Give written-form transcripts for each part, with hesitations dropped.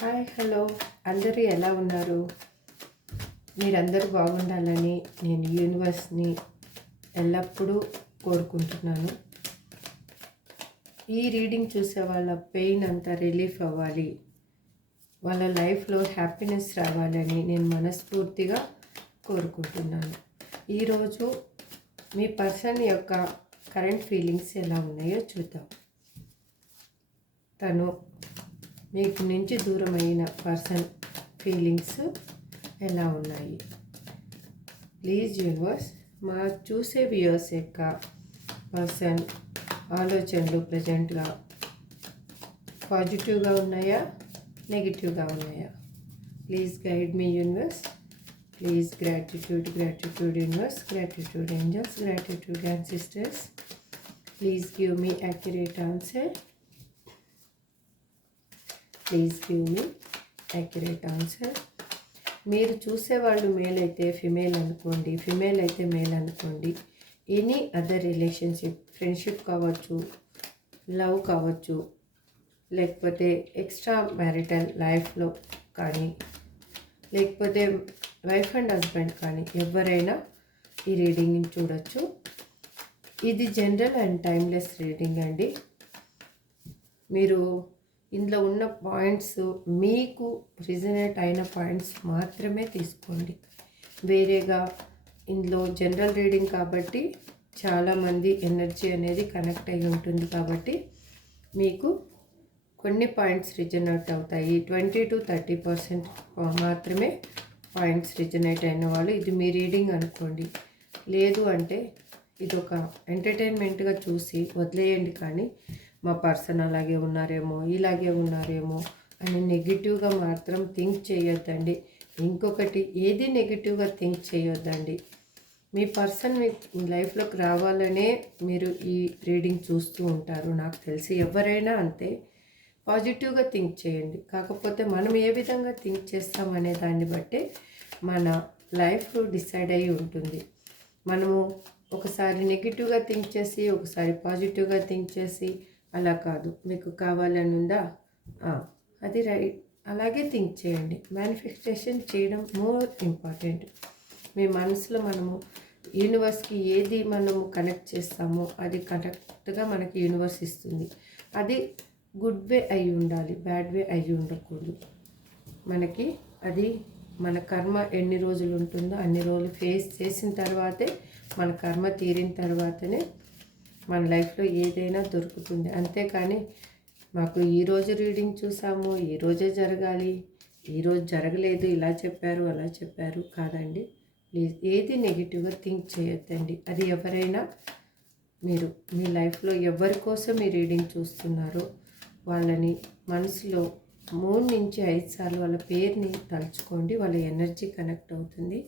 Hi hello అందరూ ఎలా ఉన్నారు? మీరందరూ బాగుండాలని నేను యూనివర్స్ని ఎల్లప్పుడూ కోరుకుంటున్నాను. ఈ రీడింగ్ చూసే వాళ్ళ పెయిన్ అంతా రిలీఫ్ అవ్వాలి, వాళ్ళ లైఫ్లో హ్యాపీనెస్ రావాలని నేను మనస్ఫూర్తిగా కోరుకుంటున్నాను. ఈరోజు మీ పర్సన్ యొక్క కరెంట్ ఫీలింగ్స్ ఎలా ఉన్నాయో చూద్దాం. తను మీకు నుంచి దూరమైన పర్సన్ ఫీలింగ్స్ ఎలా ఉన్నాయి? ప్లీజ్ యూనివర్స్, మా చూసే వ్యూయర్స్ యొక్క పర్సన్ ఆలోచనలు ప్రజెంట్గా పాజిటివ్గా ఉన్నాయా, నెగిటివ్గా ఉన్నాయా? Please guide me universe. Please gratitude universe, gratitude angels, gratitude ancestors. Please give me accurate answer. Please give me accurate answer. మీరు చూసేవాళ్ళు మేల్ అయితే ఫిమేల్ అనుకోండి, ఫిమేల్ అయితే మేల్ అనుకోండి. ఎనీ అదర్ రిలేషన్షిప్, ఫ్రెండ్షిప్ కావచ్చు, లవ్ కావచ్చు, లేకపోతే ఎక్స్ట్రా మ్యారిటల్ లైఫ్లో కానీ, లేకపోతే వైఫ్ అండ్ హస్బెండ్ కానీ ఎవరైనా ఈ రీడింగ్ని చూడొచ్చు. ఇది జనరల్ అండ్ టైమ్లెస్ రీడింగ్ అండి. మీరు ఇందులో ఉన్న పాయింట్స్ మీకు రిజనేట్ అయిన పాయింట్స్ మాత్రమే తీసుకోండి. వేరేగా ఇందులో జనరల్ రీడింగ్ కాబట్టి చాలామంది ఎనర్జీ అనేది కనెక్ట్ అయి ఉంటుంది కాబట్టి మీకు కొన్ని పాయింట్స్ రిజనేట్ అవుతాయి. 20-30% మాత్రమే పాయింట్స్ రిజనేట్ అయిన వాళ్ళు ఇది మీ రీడింగ్ అనుకోండి. లేదు అంటే ఇది ఒక ఎంటర్టైన్మెంట్గా చూసి వదిలేయండి. కానీ మా పర్సన్ అలాగే ఉన్నారేమో, ఇలాగే ఉన్నారేమో అని నెగిటివ్గా మాత్రం థింక్ చేయొద్దండి. ఇంకొకటి, ఏది నెగిటివ్గా థింక్ చేయొద్దండి. మీ పర్సన్ మీ లైఫ్లోకి రావాలనే మీరు ఈ రీడింగ్ చూస్తూ ఉంటారు. నాకు తెలిసి ఎవరైనా అంతే. పాజిటివ్గా థింక్ చేయండి. కాకపోతే మనం ఏ విధంగా థింక్ చేస్తామనే దాన్ని బట్టే మన లైఫ్ డిసైడ్ అయి ఉంటుంది. మనము ఒకసారి నెగిటివ్గా థింక్ చేసి, ఒకసారి పాజిటివ్గా థింక్ చేసి అలా కాదు. మీకు కావాలని ఉందా, అది రైట్, అలాగే థింక్ చేయండి. మేనిఫెస్టేషన్ చేయడం మోర్ ఇంపార్టెంట్. మీ మనసులో మనము యూనివర్స్కి ఏది మనము కనెక్ట్ చేస్తామో అది కరెక్ట్గా మనకి యూనివర్స్ ఇస్తుంది. అది గుడ్ వే అయి ఉండాలి, బ్యాడ్ వే అయి ఉండకూడదు. మనకి అది మన కర్మ ఎన్ని రోజులు ఉంటుందో అన్ని రోజులు ఫేస్ చేసిన తర్వాతే, మన కర్మ తీరిన తర్వాతనే మన లైఫ్లో ఏదైనా దొరుకుతుంది. అంతేకాని మాకు ఈరోజు రీడింగ్ చూసాము, ఈరోజే జరగాలి, ఈరోజు జరగలేదు, ఇలా చెప్పారు అలా చెప్పారు కాదండి. ప్లీజ్ ఏది నెగిటివ్గా థింక్ చేయొద్దండి. అది ఎవరైనా, మీరు మీ లైఫ్లో ఎవరి కోసం మీ రీడింగ్ చూస్తున్నారో వాళ్ళని మనసులో 3-5 సార్లు వాళ్ళ పేరుని తలుచుకోండి. వాళ్ళ ఎనర్జీ కనెక్ట్ అవుతుంది.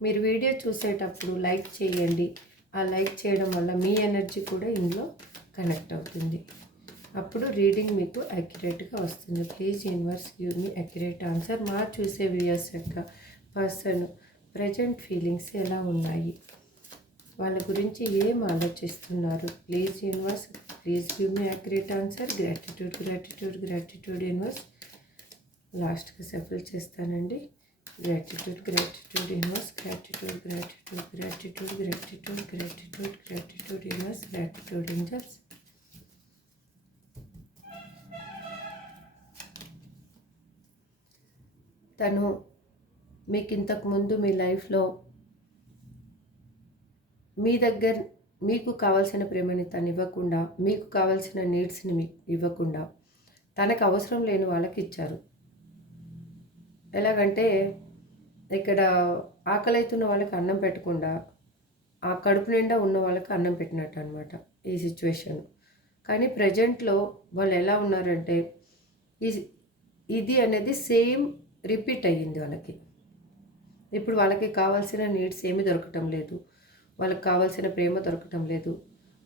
మీరు వీడియో చూసేటప్పుడు లైక్ చేయండి. ఆ లైక్ చేయడం వల్ల మీ ఎనర్జీ కూడా ఇందులో కనెక్ట్ అవుతుంది. అప్పుడు రీడింగ్ మీకు యాక్యురేట్గా వస్తుంది. Please universe give me accurate answer. మా చూసే వ్యూయర్స్ యొక్క పర్సన్ ప్రజెంట్ ఫీలింగ్స్ ఎలా ఉన్నాయి, వాళ్ళ గురించి ఏం ఆలోచిస్తున్నారు? Please universe, please give me accurate answer. Gratitude universe. లాస్ట్గా సఫల్ చేస్తానండి. Gratitude universe, gratitude universe, gratitude angels. తను మీకు ఇంతకుముందు మీ లైఫ్లో మీ దగ్గర మీకు కావాల్సిన ప్రేమని తను ఇవ్వకుండా, మీకు కావాల్సిన నీడ్స్ని మీకు ఇవ్వకుండా తనకు అవసరం లేని వాళ్ళకి ఇచ్చారు. ఎలాగంటే ఇక్కడ ఆకలైతున్న వాళ్ళకి అన్నం పెట్టకుండా ఆ కడుపు నిండా ఉన్న వాళ్ళకి అన్నం పెట్టినట్టు అనమాట ఈ సిచ్యువేషన్. కానీ ప్రజెంట్లో వాళ్ళు ఎలా ఉన్నారంటే ఇది అనేది సేమ్ రిపీట్ అయ్యింది వాళ్ళకి. ఇప్పుడు వాళ్ళకి కావాల్సిన నీడ్స్ ఏమీ దొరకటం లేదు, వాళ్ళకి కావాల్సిన ప్రేమ దొరకటం లేదు,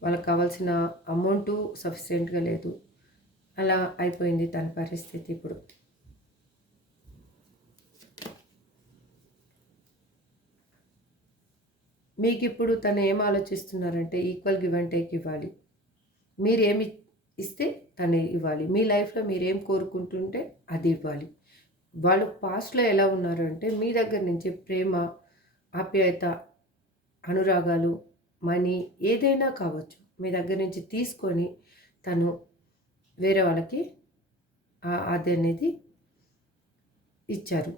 వాళ్ళకి కావాల్సిన అమౌంటు సఫిషియెంట్గా లేదు. అలా అయిపోయింది తన పరిస్థితి ఇప్పుడు. మీకు ఇప్పుడు తను ఏం ఆలోచిస్తున్నారంటే ఈక్వల్ గివ్ అండ్ టేక్ ఇవ్వాలి. మీరేమి ఇస్తే తను ఇవ్వాలి. మీ లైఫ్‌లో మీరేం కోరుకుంటుంటే అది ఇవ్వాలి. వాళ్ళు పాస్ట్‌లో ఎలా ఉన్నారు అంటే మీ దగ్గర నుంచి ప్రేమ, ఆప్యాయత, అనురాగాలు, మనీ ఏదైనా కావచ్చు. మీ దగ్గర నుంచి తీసుకొని తను వేరే వాళ్ళకి అదనేది ఇచ్చారు.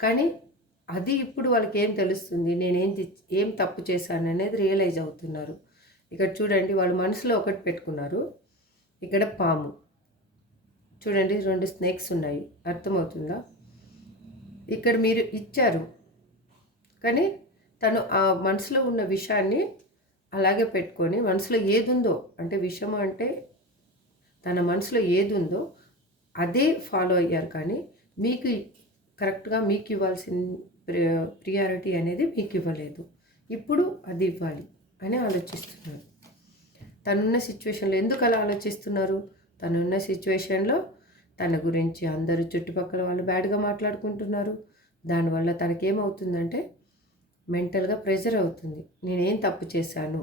కానీ అది ఇప్పుడు వాళ్ళకేం తెలుస్తుంది? ఏం తప్పు చేశాననేది రియలైజ్ అవుతున్నారు. ఇక్కడ చూడండి వాళ్ళు మనసులో ఒకటి పెట్టుకున్నారు. ఇక్కడ పాము. చూడండి 2 స్నేక్స్ ఉన్నాయి. అర్థమవుతుందా? ఇక్కడ మీరు ఇచ్చారు. కానీ తను ఆ మనసులో ఉన్న విషాన్ని అలాగే పెట్టుకొని మనసులో ఏదుందో అంటే విషము అంటే తన మనసులో ఏదుందో అదే ఫాలో అయ్యారు. కానీ మీకు కరెక్ట్‌గా మీకు ఇవ్వాల్సిన ప్రియారిటీ అనేది మీకు ఇవ్వలేదు. ఇప్పుడు అది ఇవ్వాలి అని ఆలోచిస్తున్నారు. తనున్న సిచ్యువేషన్‌లో ఎందుకు అలా ఆలోచిస్తున్నారు? తనున్న సిచ్యువేషన్‌లో తన గురించి అందరూ చుట్టుపక్కల వాళ్ళు బ్యాడ్‌గా మాట్లాడుకుంటున్నారు. దానివల్ల తనకేమవుతుందంటే మెంటల్‌గా ప్రెషర్ అవుతుంది. నేనేం తప్పు చేశాను?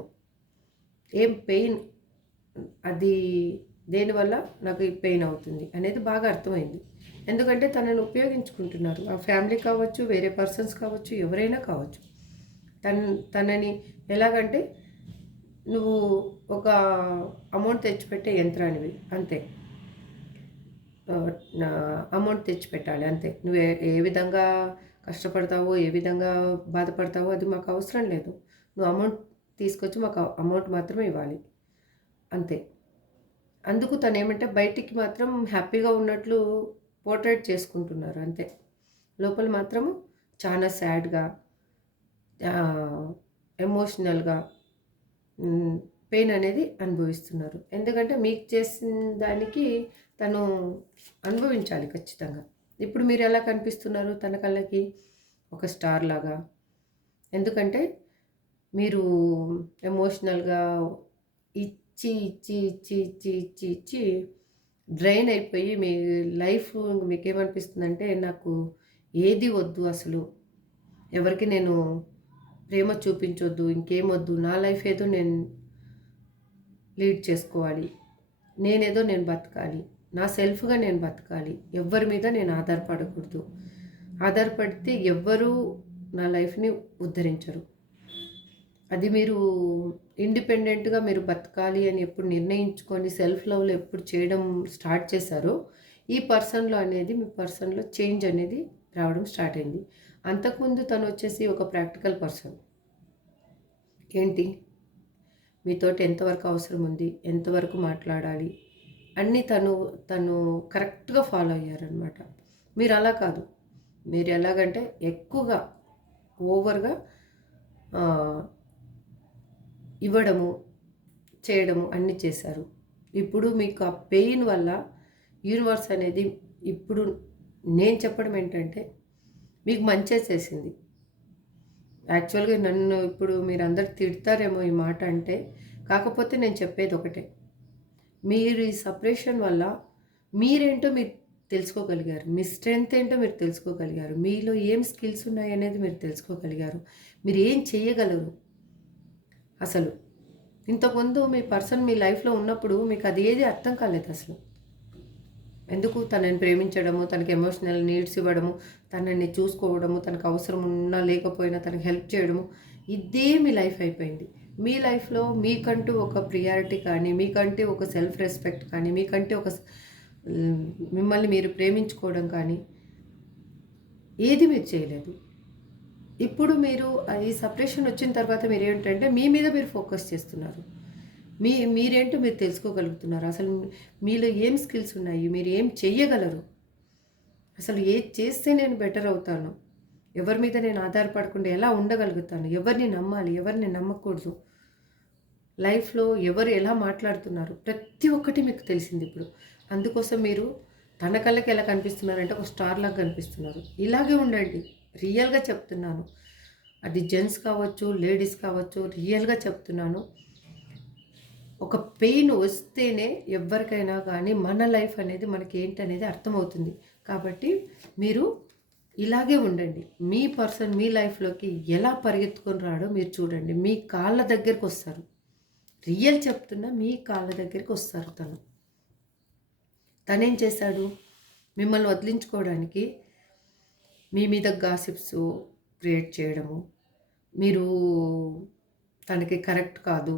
ఏం పెయిన్ అది దేనివల్ల నాకు ఈ పెయిన్ అవుతుంది అనేది బాగా అర్థమైంది. ఎందుకంటే తనని ఉపయోగించుకుంటున్నారు. ఆ ఫ్యామిలీ కావచ్చు, వేరే పర్సన్స్ కావచ్చు, ఎవరైనా కావచ్చు. తనని ఎలాగంటే నువ్వు ఒక అమౌంట్ తెచ్చిపెట్టే యంత్రానివి అంతే. నా అమౌంట్ తెచ్చిపెట్టాలి అంతే. నువ్వు ఏ విధంగా కష్టపడతావో, ఏ విధంగా బాధపడతావో అది మాకు అవసరం లేదు. నువ్వు అమౌంట్ తీసుకొచ్చి మాకు అమౌంట్ మాత్రమే ఇవ్వాలి అంతే. అందుకు తనేమంటే బయటికి మాత్రం హ్యాపీగా ఉన్నట్లు పోర్ట్రేట్ చేసుకుంటున్నారు అంతే. లోపల మాత్రం చాలా సాడ్‌గా ఎమోషనల్‌గా పెయిన్ అనేది అనుభవిస్తున్నారు. ఎందుకంటే మీకు చేసిన దానికి తను అనుభవించాలి ఖచ్చితంగా. ఇప్పుడు మీరు ఎలా కనిపిస్తున్నారు తన కళ్ళకి? ఒక స్టార్ లాగా. ఎందుకంటే మీరు ఎమోషనల్‌గా ఇచ్చి, ఇచ్చి, ఇచ్చి, ఇచ్చి, ఇచ్చి, ఇచ్చి డ్రైన్ అయిపోయి మీ లైఫ్ మీకేమనిపిస్తుందంటే నాకు ఏది వద్దు అసలు. ఎవరికి నేను ప్రేమ చూపించొద్దు, ఇంకేమొద్దు. నా లైఫ్ ఏదో నేను లీడ్ చేసుకోవాలి. నేనేదో నేను బతకాలి. నా సెల్ఫ్‌గా నేను బతకాలి. ఎవ్వరి మీద నేను ఆధారపడకూడదు. ఆధారపడితే ఎవ్వరూ నా లైఫ్‌ని ఉద్ధరించరు. అది మీరు ఇండిపెండెంట్‌గా మీరు బతకాలి అని ఎప్పుడు నిర్ణయించుకొని సెల్ఫ్ లవ్‌లో ఎప్పుడు చేయడం స్టార్ట్ చేశారో, ఈ పర్సన్‌లో అనేది మీ పర్సన్‌లో చేంజ్ అనేది రావడం స్టార్ట్ అయింది. అంతకుముందు తనొచ్చేసి ఒక ప్రాక్టికల్ పర్సన్. ఏంటి? మీతోటి ఎంతవరకు అవసరం ఉంది? ఎంతవరకు మాట్లాడాలి? అన్నీ తను కరెక్ట్‌గా ఫాలో అయ్యారనమాట. మీరు అలా కాదు. మీరు ఎలాగంటే ఎక్కువగా ఓవర్‌గా ఇవ్వడము, చేయడము అన్నీ చేశారు. ఇప్పుడు మీకు ఆ పెయిన్ వల్ల యూనివర్స్ అనేది ఇప్పుడు నేను చెప్పడం ఏంటంటే మీకు మంచే చేసింది. యాక్చువల్‌గా నన్ను ఇప్పుడు మీరందరూ తిడతారేమో ఈ మాట అంటే, కాకపోతే నేను చెప్పేది ఒకటే. మీరు ఈ సెపరేషన్ వల్ల మీరేంటో మీరు తెలుసుకోగలిగారు. మీ స్ట్రెంగ్త్ ఏంటో మీరు తెలుసుకోగలిగారు. మీలో ఏం స్కిల్స్ ఉన్నాయనేది మీరు తెలుసుకోగలిగారు. మీరు ఏం చేయగలరు అసలు. ఇంతకుముందు మీ పర్సన్ మీ లైఫ్‌లో ఉన్నప్పుడు మీకు అది ఏది అర్థం కాలేదు అసలు. ఎందుకు తనని ప్రేమించడము, తనకి ఎమోషనల్ నీడ్స్ ఇవ్వడము, తనని చూసుకోవడము, తనకు అవసరం ఉన్నా లేకపోయినా తనకి హెల్ప్ చేయడము, ఇదే మీ లైఫ్ అయిపోయింది. మీ లైఫ్‌లో మీకంటూ ఒక ప్రియారిటీ కానీ, మీకంటే ఒక సెల్ఫ్ రెస్పెక్ట్ కానీ, మీకంటే ఒక మిమ్మల్ని మీరు ప్రేమించుకోవడం కానీ ఏది మీరు చేయలేదు. ఇప్పుడు మీరు ఈ సెపరేషన్ వచ్చిన తర్వాత మీరేంటంటే మీ మీద మీరు ఫోకస్ చేస్తున్నారు. మీరేంటో మీరు తెలుసుకోగలుగుతున్నారు. అసలు మీలో ఏం స్కిల్స్ ఉన్నాయి? మీరు ఏం చెయ్యగలరు? అసలు ఏది చేస్తే నేను బెటర్ అవుతాను? ఎవరి మీద నేను ఆధారపడకుండా ఎలా ఉండగలుగుతాను? ఎవరిని నమ్మాలి? ఎవరిని నమ్మకూడదు? లైఫ్‌లో ఎవరు ఎలా మాట్లాడుతున్నారు? ప్రతి ఒక్కటి మీకు తెలిసింది ఇప్పుడు. అందుకోసం మీరు తన కళ్ళకి ఎలా కనిపిస్తున్నారంటే ఒక స్టార్ లాగా కనిపిస్తున్నారు. ఇలాగే ఉండండి. రియల్‌గా చెప్తున్నాను. అది జెంట్స్ కావచ్చు, లేడీస్ కావచ్చు, రియల్‌గా చెప్తున్నాను. ఒక పెయిన్ వస్తేనే ఎవ్వరికైనా కానీ మన లైఫ్ అనేది మనకి ఏంటనేది అర్థమవుతుంది. కాబట్టి మీరు ఇలాగే ఉండండి. మీ పర్సన్ మీ లైఫ్‌లోకి ఎలా పరిగెత్తుకొని రాడో మీరు చూడండి. మీ కాళ్ళ దగ్గరికి వస్తారు. రియల్ చెప్తున్నా మీ కాళ్ళ దగ్గరికి వస్తారు తను. తనేం చేశాడు? మిమ్మల్ని వదిలించుకోవడానికి మీ మీద గాసిప్స్ క్రియేట్ చేయడము, మీరు తనకి కరెక్ట్ కాదు,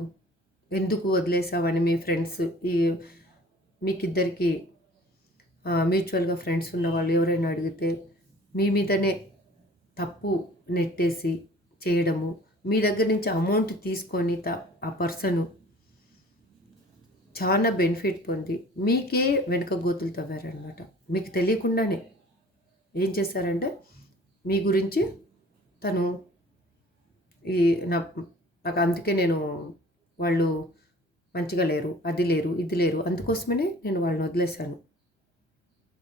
ఎందుకు వదిలేసావని మీ ఫ్రెండ్స్ ఈ మీకిద్దరికి మ్యూచువల్గా ఫ్రెండ్స్ ఉన్నవాళ్ళు ఎవరైనా అడిగితే మీ మీదనే తప్పు నెట్టేసి చేయడము, మీ దగ్గర నుంచి అమౌంట్ తీసుకొని ఆ పర్సను చాలా బెనిఫిట్ పొంది మీకే వెనక గోతులు తవ్వారనమాట. మీకు తెలియకుండానే ఏం చేశారంటే మీ గురించి తను ఈ నాకు అందుకే నేను వాళ్ళు మంచిగా లేరు, అది లేరు, ఇది లేరు, అందుకోసమనే నేను వాళ్ళని వదిలేశాను,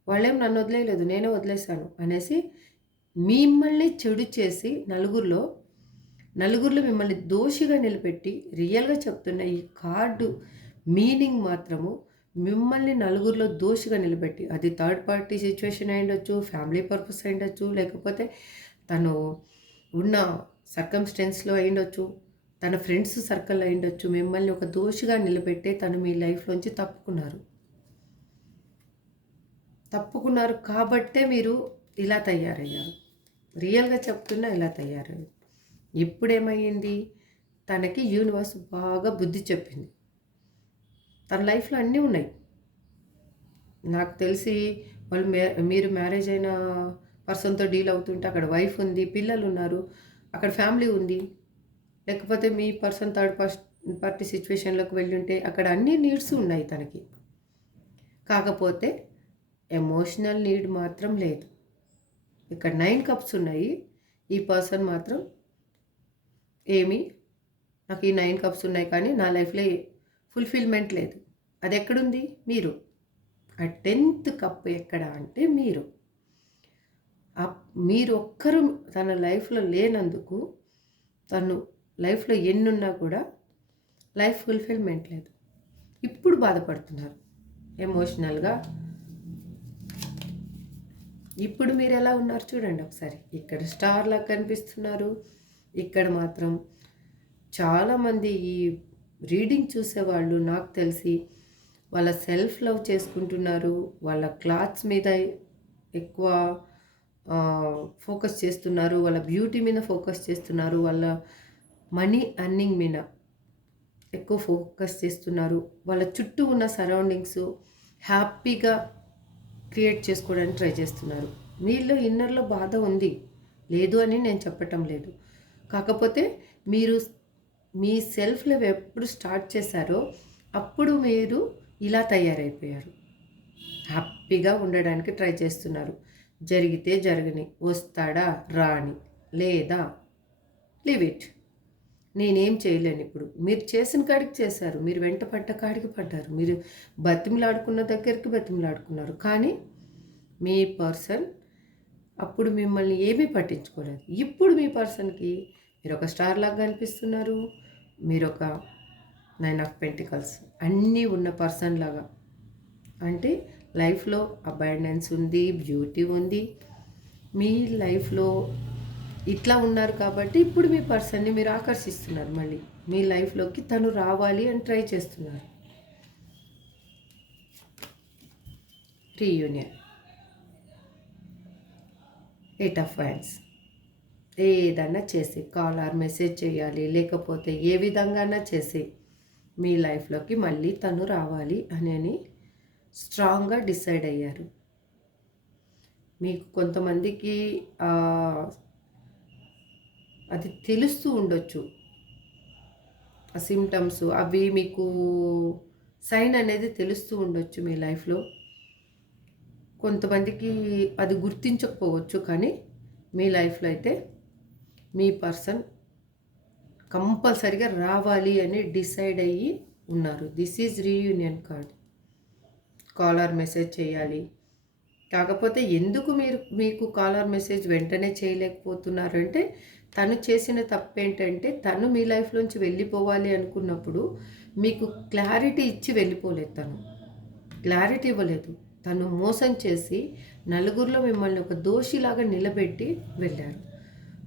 వాళ్ళేం నన్ను వదిలేయలేదు, నేనే వదిలేశాను అనేసి మిమ్మల్ని చెడు చేసి నలుగురిలో మిమ్మల్ని దోషిగా నిలబెట్టి, రియల్గా చెప్తున్న ఈ కార్డు మీనింగ్ మాత్రము మిమ్మల్ని నలుగురిలో దోషిగా నిలబెట్టి, అది థర్డ్ పార్టీ సిచ్యువేషన్ అయ్యుండొచ్చు, ఫ్యామిలీ పర్పస్ అయ్యుండొచ్చు, లేకపోతే తను ఉన్న సర్కమ్స్టెన్స్లో అయ్యుండొచ్చు, తన ఫ్రెండ్స్ సర్కిల్ అయ్యుండొచ్చు, మిమ్మల్ని ఒక దోషిగా నిలబెట్టే తను మీ లైఫ్లోంచి తప్పుకున్నారు కాబట్టే మీరు ఇలా తయారయ్యారు. రియల్గా చెప్తున్నా ఇలా తయారయ్యారు. ఇప్పుడేమయ్యింది? తనకి యూనివర్స్ బాగా బుద్ధి చెప్పింది. తన లైఫ్లో అన్నీ ఉన్నాయి. నాకు తెలిసి వాళ్ళు మీరు మ్యారేజ్ అయిన పర్సన్తో డీల్ అవుతుంటే అక్కడ వైఫ్ ఉంది, పిల్లలు ఉన్నారు, అక్కడ ఫ్యామిలీ ఉంది. లేకపోతే మీ పర్సన్ థర్డ్ పార్టీ సిచ్యువేషన్లోకి వెళ్ళుంటే అక్కడ అన్ని నీడ్స్ ఉన్నాయి తనకి. కాకపోతే ఎమోషనల్ నీడ్ మాత్రం లేదు. ఇక్కడ 9 కప్స్ ఉన్నాయి. ఈ పర్సన్ మాత్రం నాకు ఈ 9 కప్స్ ఉన్నాయి కానీ నా లైఫ్లో ఫుల్ఫిల్మెంట్ లేదు. అది ఎక్కడుంది? మీరు. ఆ 10th కప్ ఎక్కడ అంటే మీరు ఒక్కరు తన లైఫ్లో లేనందుకు తను లైఫ్లో ఎన్నున్నా కూడా లైఫ్ ఫుల్ఫిల్మెంట్ లేదు. ఇప్పుడు బాధపడుతున్నారు ఎమోషనల్గా. ఇప్పుడు మీరు ఎలా ఉన్నారు చూడండి ఒకసారి. ఇక్కడ స్టార్ లాగా కనిపిస్తున్నారు. ఇక్కడ మాత్రం చాలామంది ఈ రీడింగ్ చూసేవాళ్ళు నాకు తెలిసి వాళ్ళ సెల్ఫ్ లవ్ చేసుకుంటున్నారు, వాళ్ళ క్లాత్స్ మీద ఎక్కువ ఫోకస్ చేస్తున్నారు, వాళ్ళ బ్యూటీ మీద ఫోకస్ చేస్తున్నారు, వాళ్ళ మనీ అర్నింగ్ మీద ఎక్కువ ఫోకస్ చేస్తున్నారు, వాళ్ళ చుట్టూ ఉన్న సరౌండింగ్స్ హ్యాపీగా క్రియేట్ చేసుకోవడానికి ట్రై చేస్తున్నారు. మీలో ఇన్నర్లో బాధ ఉంది, లేదు అని నేను చెప్పటం లేదు. కాకపోతే మీరు మీ సెల్ఫ్ లవ్ ఎప్పుడు స్టార్ట్ చేశారో అప్పుడు మీరు ఇలా తయారైపోయారు. హ్యాపీగా ఉండడానికి ట్రై చేస్తున్నారు. జరిగితే జరగని, వస్తాడా రాని, లేదా లీవ్ ఇట్, నేనేం చేయలేను. ఇప్పుడు మీరు చేసిన కాడికి చేశారు, మీరు వెంట పడ్డ కాడికి పడ్డారు, మీరు బతిమలాడుకున్న దగ్గరికి బతిమలాడుకున్నారు. కానీ మీ పర్సన్ అప్పుడు మిమ్మల్ని ఏమీ పట్టించుకోలేదు. ఇప్పుడు మీ పర్సన్కి మీరు ఒక స్టార్ లాగా కనిపిస్తున్నారు, మీరు ఒక 9 ఆఫ్ పెంటికల్స్ అన్నీ ఉన్న పర్సన్ లాగా. అంటే లైఫ్లో అబైండెన్స్ ఉంది, బ్యూటీ ఉంది, మీ లైఫ్లో ఇట్లా ఉన్నారు కాబట్టి ఇప్పుడు మీ పర్సన్ని మీరు ఆకర్షిస్తున్నారు. మళ్ళీ మీ లైఫ్లోకి తను రావాలి అని ట్రై చేస్తున్నారు. Reunion, 8 of wines. ఏదన్నా చేసి కాల్ ఆర్ మెసేజ్ చేయాలి, లేకపోతే ఏ విధంగానా చేసి మీ లైఫ్లోకి మళ్ళీ తను రావాలి అని స్ట్రాంగ్గా డిసైడ్ అయ్యారు. మీకు కొంతమందికి అది తెలుస్తూ ఉండొచ్చు, ఆ సిమ్టమ్స్ అవి మీకు సైన్ అనేది తెలుస్తూ ఉండొచ్చు మీ లైఫ్లో. కొంతమందికి అది గుర్తించకపోవచ్చు, కానీ మీ లైఫ్లో అయితే మీ పర్సన్ కంపల్సరిగా రావాలి అని డిసైడ్ అయ్యి ఉన్నారు. This is reunion card. Call or message చేయాలి. కాకపోతే ఎందుకు మీకు కాల్ ఆర్ మెసేజ్ వెంటనే చేయలేకపోతున్నారు అంటే తను చేసిన తప్పేంటంటే తను మీ లైఫ్లోంచి వెళ్ళిపోవాలి అనుకున్నప్పుడు మీకు క్లారిటీ ఇచ్చి వెళ్ళిపోలేదు. తను క్లారిటీ ఇవ్వలేదు. తను మోసం చేసి నలుగురిలో మిమ్మల్ని ఒక దోషిలాగా నిలబెట్టి వెళ్ళారు.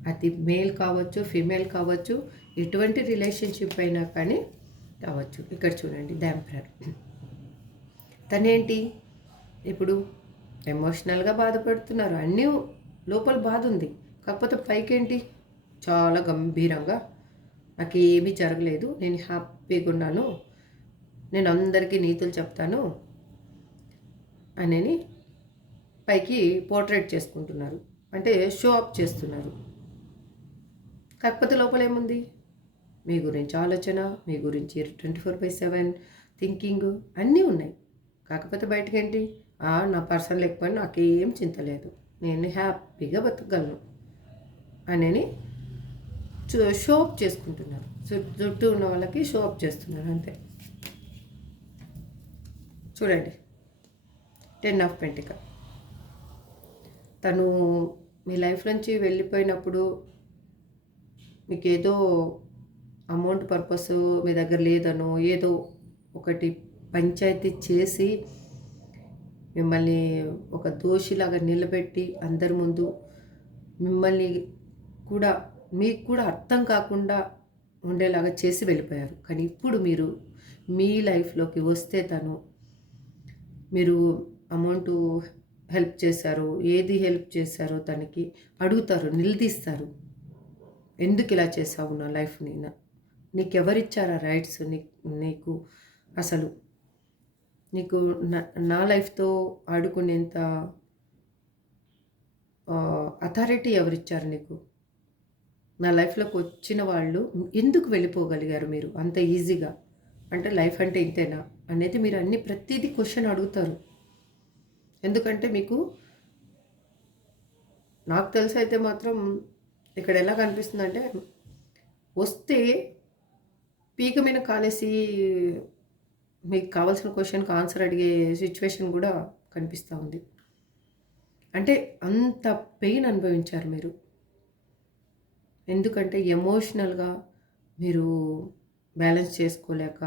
అది మేల్ కావచ్చు, ఫీమేల్ కావచ్చు, ఎటువంటి రిలేషన్షిప్ అయినా కానీ కావచ్చు. ఇక్కడ చూడండి, ద ఎంపరర్. తనేంటి ఇప్పుడు ఎమోషనల్గా బాధపడుతున్నారు, అన్నీ లోపల బాధ ఉంది. కాకపోతే పైకేంటి చాలా గంభీరంగా నాకు ఏమీ జరగలేదు, నేను హ్యాపీగా ఉన్నాను, నేను అందరికీ నీతులు చెప్తాను అని పైకి పోర్ట్రేట్ చేసుకుంటున్నారు, అంటే షో అప్ చేస్తున్నారు. కాకపోతే లోపల ఏముంది? మీ గురించి ఆలోచన, మీ గురించి 24/7 థింకింగ్ అన్నీ ఉన్నాయి. కాకపోతే బయటకేంటి, నా పర్సన్ లేకపోయినా నాకేం చింత లేదు, నేను హ్యాపీగా బతకగలను అని షో అప్ చేసుకుంటున్నారు. చుట్టూ ఉన్న వాళ్ళకి షో అప్ చేస్తున్నారు అంతే. చూడండి, 10 ఆఫ్ పెంటికల్. తను మీ లైఫ్ నుంచి వెళ్ళిపోయినప్పుడు మీకు ఏదో అమౌంట్ పర్పస్ మీ దగ్గర లేదనో ఏదో ఒకటి పంచాయతీ చేసి మిమ్మల్ని ఒక దోషిలాగా నిలబెట్టి అందరి ముందు మిమ్మల్ని కూడా మీకు కూడా అర్థం కాకుండా ఉండేలాగా చేసి వెళ్ళిపోయారు. కానీ ఇప్పుడు మీరు మీ లైఫ్లోకి వస్తే మీరు అమౌంట్ హెల్ప్ చేశారు, ఏది హెల్ప్ చేశారో తనకి అడుగుతారు, నిలదీస్తారు. ఎందుకు ఇలా చేసావు నా లైఫ్ని, నీకెవరిచ్చారా రైట్స్, నీకు అసలు నీకు నా లైఫ్తో ఆడుకునేంత అథారిటీ ఎవరిచ్చారు నీకు? నా లైఫ్లోకి వచ్చిన వాళ్ళు ఎందుకు వెళ్ళిపోగలిగారు మీరు అంత ఈజీగా? అంటే లైఫ్ అంటే ఇంతేనా అనేది మీరు ప్రతిదీ క్వశ్చన్ అడుగుతారు. ఎందుకంటే మీకు నాకు తెలిసి అయితే మాత్రం ఇక్కడ ఎలా కనిపిస్తుందంటే, వస్తే పీక మీద కాలేసి మీకు కావాల్సిన క్వశ్చన్కి ఆన్సర్ అడిగే సిచ్యువేషన్ కూడా కనిపిస్తూ ఉంది. అంటే అంత పెయిన్ అనుభవించారు మీరు. ఎందుకంటే ఎమోషనల్గా మీరు బ్యాలెన్స్ చేసుకోలేక,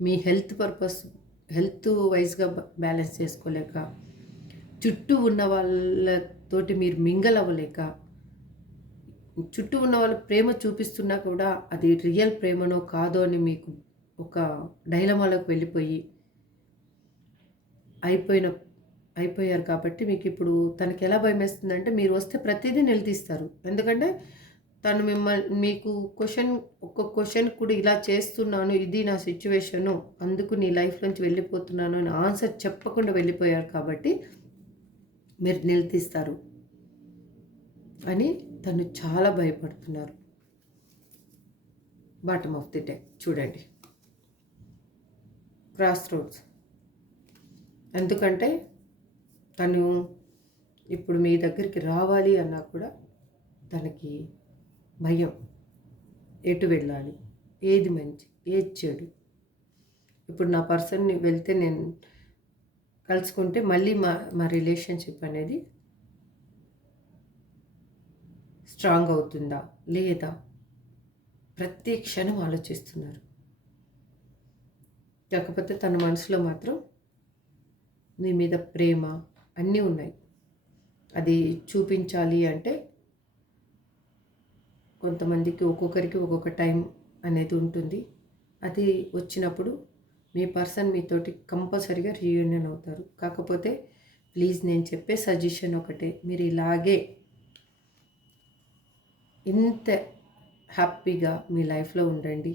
మీ హెల్త్ వైజ్గా బ్యాలెన్స్ చేసుకోలేక, చుట్టూ ఉన్న వాళ్ళతోటి మీరు మింగల్ అవ్వలేక, చుట్టూ ఉన్న వాళ్ళు ప్రేమ చూపిస్తున్నా కూడా అది రియల్ ప్రేమనో కాదో అని మీకు ఒక డైలమాలోకి వెళ్ళిపోయి అయిపోయారు. కాబట్టి మీకు ఇప్పుడు తనకి ఎలా భయం వేస్తుందంటే, మీరు వస్తే ప్రతిదీ నిలదీస్తారు. ఎందుకంటే తను మీకు ఒక్క క్వశ్చన్ కూడా ఇలా చేస్తున్నాను, ఇది నా సిచ్యువేషను, అందుకు నీ లైఫ్ నుంచి వెళ్ళిపోతున్నాను అని ఆన్సర్ చెప్పకుండా వెళ్ళిపోయారు. కాబట్టి మీరు నిలదీస్తారు అని తను చాలా భయపడుతున్నారు. బాటమ్ ఆఫ్ ది డెక్ చూడండి, క్రాస్ రోడ్స్. ఎందుకంటే తను ఇప్పుడు మీ దగ్గరికి రావాలి అన్నా కూడా తనకి భయం, ఎటు వెళ్ళాలి, ఏది మంచి, ఏది చెడు. ఇప్పుడు నా పర్సన్ని వెళ్తే నేను కలుసుకుంటే మళ్ళీ మా రిలేషన్షిప్ అనేది స్ట్రాంగ్ అవుతుందా లేదా, ప్రతి క్షణం ఆలోచిస్తున్నారు. కాకపోతే తన మనసులో మాత్రం నీ మీద ప్రేమ అన్నీ ఉన్నాయి. అది చూపించాలి అంటే కొంతమందికి ఒక్కొక్కరికి ఒక్కొక్క టైం అనేది ఉంటుంది. అది వచ్చినప్పుడు మీ పర్సన్ మీతోటి కంపల్సరీగా రీయూనియన్ అవుతారు. కాకపోతే ప్లీజ్ నేను చెప్పే సజెషన్ ఒకటే, మీరు ఇలాగే ఇంత హ్యాపీగా మీ లైఫ్లో ఉండండి.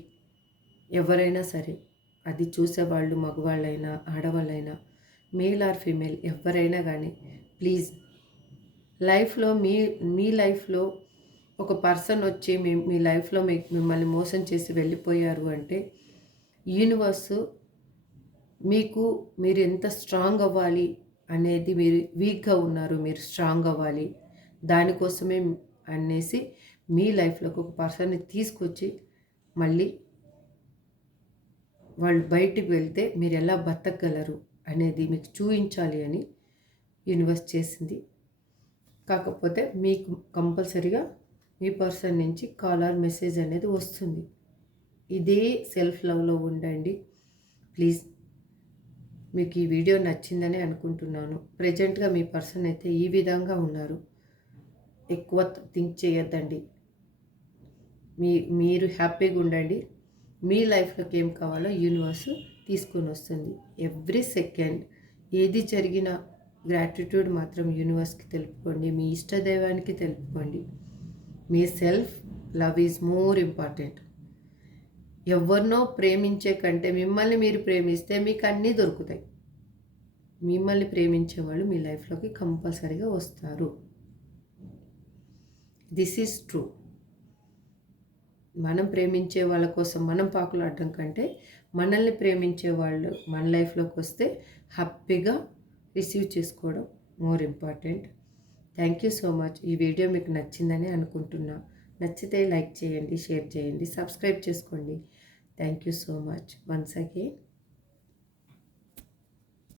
ఎవరైనా సరే, అది చూసేవాళ్ళు మగవాళ్ళైనా ఆడవాళ్ళైనా, మేల్ ఆర్ ఫీమేల్ ఎవరైనా కానీ ప్లీజ్ లైఫ్లో మీ లైఫ్లో ఒక పర్సన్ వచ్చి మీ లైఫ్లో మిమ్మల్ని మోసం చేసి వెళ్ళిపోయారు అంటే యూనివర్సు మీరు ఎంత స్ట్రాంగ్ అవ్వాలి అనేది, మీరు వీక్గా ఉన్నారు, మీరు స్ట్రాంగ్ అవ్వాలి, దానికోసమే అనేసి మీ లైఫ్లోకి ఒక పర్సన్ని తీసుకొచ్చి మళ్ళీ వాళ్ళు బయటికి వెళ్తే మీరు ఎలా బతకగలరు అనేది మీకు చూపించాలి అని యూనివర్స్ చేసింది. కాకపోతే మీకు కంపల్సరీగా మీ పర్సన్ నుంచి కాల్ ఆర్ మెసేజ్ అనేది వస్తుంది. ఇదే సెల్ఫ్ లవ్లో ఉండండి ప్లీజ్. మీకు ఈ వీడియో నచ్చిందని అనుకుంటున్నాను. ప్రజెంట్గా మీ పర్సన్ అయితే ఈ విధంగా ఉన్నారు. ఎక్కువ థింక్ చేయొద్దండి. మీరు హ్యాపీగా ఉండండి. మీ లైఫ్లోకి ఏం కావాలో యూనివర్స్ తీసుకొని వస్తుంది. ఎవ్రీ సెకండ్ ఏది జరిగినా గ్రాటిట్యూడ్ మాత్రం యూనివర్స్కి తెలుపుకోండి, మీ ఇష్టదైవానికి తెలుపుకోండి. మీ self love is more important. ఎవరినో ప్రేమించే కంటే మిమ్మల్ని మీరు ప్రేమిస్తే మీకు అన్నీ దొరుకుతాయి. మిమ్మల్ని ప్రేమించే వాళ్ళు మీ లైఫ్లోకి కంపల్సరీగా వస్తారు. This is true. మనం ప్రేమించే వాళ్ళ కోసం మనం పాకులాడడం కంటే మనల్ని ప్రేమించే వాళ్ళు మన లైఫ్లోకి వస్తే హ్యాపీగా రిసీవ్ చేసుకోవడం more important. Thank you so much. ఈ వీడియో మీకు నచ్చిందని అనుకుంటున్నా. నచ్చితే లైక్ చేయండి, షేర్ చేయండి, సబ్స్క్రైబ్ చేసుకోండి. Thank you so much once again.